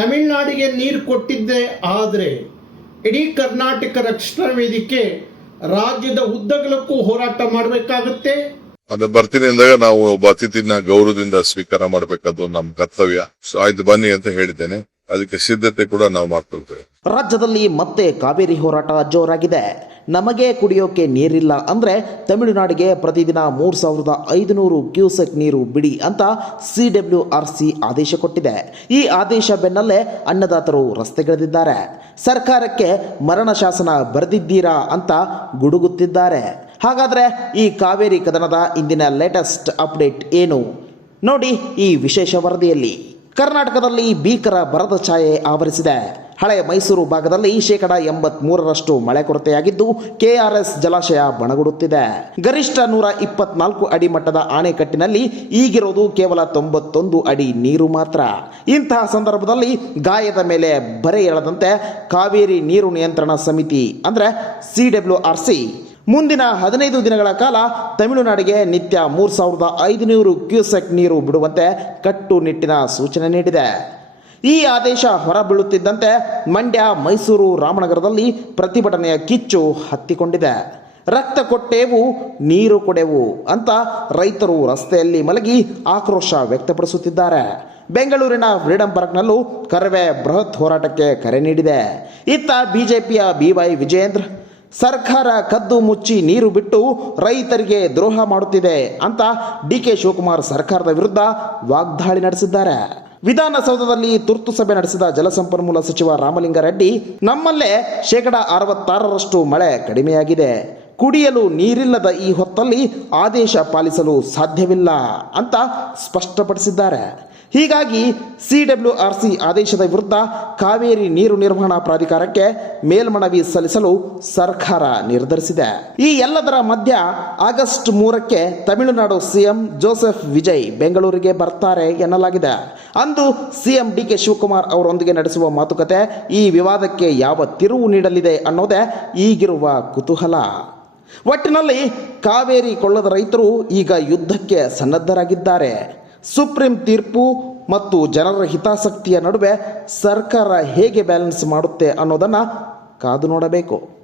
ತಮಿಳುನಾಡಿಗೆ ನೀರು ಕೊಟ್ಟಿದ್ದೇ ಆದರೆ ಇಡೀ ಕರ್ನಾಟಕ ರಕ್ಷಣಾ ವೇದಿಕೆ ರಾಜ್ಯದ ಉದ್ದಗಲಕ್ಕೂ ಹೋರಾಟ ಮಾಡಬೇಕಾಗುತ್ತೆ. ಅದು ಬರ್ತೀನಿ ಅಂದಾಗ ನಾವು ಒಬ್ಬ ಅತಿಥಿನ ಗೌರವದಿಂದ ಸ್ವೀಕಾರ ಮಾಡಬೇಕಾದ್ದು ನಮ್ಮ ಕರ್ತವ್ಯ. ಸೊ ಆಯ್ತು ಬನ್ನಿ ಅಂತ ಹೇಳಿದ್ದೇನೆ. ಅದಕ್ಕೆ ಸಿದ್ಧತೆ ಕೂಡ ನಾವು ಮಾಡ್ಕೊಳ್ತೇವೆ. ರಾಜ್ಯದಲ್ಲಿ ಮತ್ತೆ ಕಾವೇರಿ ಹೋರಾಟ ಜೋರಾಗಿದೆ. ನಮಗೆ ಕುಡಿಯೋಕೆ ನೀರಿಲ್ಲ ಅಂದ್ರೆ ತಮಿಳುನಾಡಿಗೆ ಪ್ರತಿದಿನ 3500 ಕ್ಯೂಸೆಕ್ ನೀರು ಬಿಡಿ ಅಂತ CWRC ಆದೇಶ ಕೊಟ್ಟಿದೆ. ಈ ಆದೇಶ ಬೆನ್ನಲ್ಲೇ ಅನ್ನದಾತರು ರಸ್ತೆಗಿಳಿದಿದ್ದಾರೆ. ಸರ್ಕಾರಕ್ಕೆ ಮರಣ ಶಾಸನ ಬರೆದಿದ್ದೀರಾ ಅಂತ ಗುಡುಗುತ್ತಿದ್ದಾರೆ. ಹಾಗಾದ್ರೆ ಈ ಕಾವೇರಿ ಕದನದ ಇಂದಿನ ಲೇಟೆಸ್ಟ್ ಅಪ್ಡೇಟ್ ಏನು ನೋಡಿ ಈ ವಿಶೇಷ ವರದಿಯಲ್ಲಿ. ಕರ್ನಾಟಕದಲ್ಲಿ ಭೀಕರ ಬರದ ಛಾಯೆ ಆವರಿಸಿದೆ. ಹಳೆ ಮೈಸೂರು ಭಾಗದಲ್ಲಿ 83% ಮಳೆ ಕೊರತೆಯಾಗಿದ್ದು KRS ಜಲಾಶಯ ಬಣಗುಡುತ್ತಿದೆ. ಗರಿಷ್ಠ 124 ಅಡಿ ಮಟ್ಟದ ಅಣೆಕಟ್ಟಿನಲ್ಲಿ ಈಗಿರೋದು ಕೇವಲ 91 ಅಡಿ ನೀರು ಮಾತ್ರ. ಇಂತಹ ಸಂದರ್ಭದಲ್ಲಿ ಗಾಯದ ಮೇಲೆ ಬರೆ ಎಳೆದಂತೆ ಕಾವೇರಿ ನೀರು ನಿಯಂತ್ರಣ ಸಮಿತಿ ಅಂದ್ರೆ CWRC ಮುಂದಿನ 15 ದಿನಗಳ ಕಾಲ ತಮಿಳುನಾಡಿಗೆ ನಿತ್ಯ 3500 ಕ್ಯೂಸೆಕ್ ನೀರು ಬಿಡುವಂತೆ ಕಟ್ಟುನಿಟ್ಟಿನ ಸೂಚನೆ ನೀಡಿದೆ. ಈ ಆದೇಶ ಹೊರಬೀಳುತ್ತಿದ್ದಂತೆ ಮಂಡ್ಯ, ಮೈಸೂರು, ರಾಮನಗರದಲ್ಲಿ ಪ್ರತಿಭಟನೆಯ ಕಿಚ್ಚು ಹತ್ತಿಕೊಂಡಿದೆ. ರಕ್ತ ಕೊಟ್ಟೇವು, ನೀರು ಕೊಡೆವು ಅಂತ ರೈತರು ರಸ್ತೆಯಲ್ಲಿ ಮಲಗಿ ಆಕ್ರೋಶ ವ್ಯಕ್ತಪಡಿಸುತ್ತಿದ್ದಾರೆ. ಬೆಂಗಳೂರಿನ ಫ್ರೀಡಂ ಪಾರ್ಕ್ನಲ್ಲೂ ಕರವೇ ಬೃಹತ್ ಹೋರಾಟಕ್ಕೆ ಕರೆ ನೀಡಿದೆ. ಇತ್ತ ಬಿಜೆಪಿಯ BY ವಿಜೇಂದ್ರ ಸರ್ಕಾರ ಕದ್ದು ಮುಚ್ಚಿ ನೀರು ಬಿಟ್ಟು ರೈತರಿಗೆ ದ್ರೋಹ ಮಾಡುತ್ತಿದೆ ಅಂತ DK ಶಿವಕುಮಾರ್ ಸರ್ಕಾರದ ವಿರುದ್ಧ ವಾಗ್ದಾಳಿ ನಡೆಸಿದ್ದಾರೆ. ವಿಧಾನಸೌಧದಲ್ಲಿ ತುರ್ತು ಸಭೆ ನಡೆಸಿದ ಜಲಸಂಪನ್ಮೂಲ ಸಚಿವ ರಾಮಲಿಂಗಾರೆಡ್ಡಿ ನಮ್ಮಲ್ಲೇ 66% ಮಳೆ ಕಡಿಮೆಯಾಗಿದೆ, ಕುಡಿಯಲು ನೀರಿಲ್ಲದ ಈ ಹೊತ್ತಲ್ಲಿ ಆದೇಶ ಪಾಲಿಸಲು ಸಾಧ್ಯವಿಲ್ಲ ಅಂತ ಸ್ಪಷ್ಟಪಡಿಸಿದ್ದಾರೆ. ಹೀಗಾಗಿ CWRC ಆದೇಶದ ವಿರುದ್ಧ ಕಾವೇರಿ ನೀರು ನಿರ್ವಹಣಾ ಪ್ರಾಧಿಕಾರಕ್ಕೆ ಮೇಲ್ಮನವಿ ಸಲ್ಲಿಸಲು ಸರ್ಕಾರ ನಿರ್ಧರಿಸಿದೆ. ಈ ಎಲ್ಲದರ ಮಧ್ಯ ಆಗಸ್ಟ್ 3ಕ್ಕೆ ತಮಿಳುನಾಡು CM ಜೋಸೆಫ್ ವಿಜಯ್ ಬೆಂಗಳೂರಿಗೆ ಬರ್ತಾರೆ ಎನ್ನಲಾಗಿದೆ. ಅಂದು CM DK ಶಿವಕುಮಾರ್ ಅವರೊಂದಿಗೆ ನಡೆಸುವ ಮಾತುಕತೆ ಈ ವಿವಾದಕ್ಕೆ ಯಾವ ತಿರುವು ನೀಡಲಿದೆ ಅನ್ನೋದೇ ಈಗಿರುವ ಕುತೂಹಲ. ಒಟ್ಟಿನಲ್ಲಿ ಕಾವೇರಿ ಕೊಳ್ಳದ ರೈತರು ಈಗ ಯುದ್ಧಕ್ಕೆ ಸನ್ನದ್ಧರಾಗಿದ್ದಾರೆ. ಸುಪ್ರೀಂ ತೀರ್ಪು ಮತ್ತು ಜನರ ಹಿತಾಸಕ್ತಿಯ ನಡುವೆ ಸರ್ಕಾರ ಹೇಗೆ ಬ್ಯಾಲೆನ್ಸ್ ಮಾಡುತ್ತೆ ಅನ್ನೋದನ್ನು ಕಾದು ನೋಡಬೇಕು.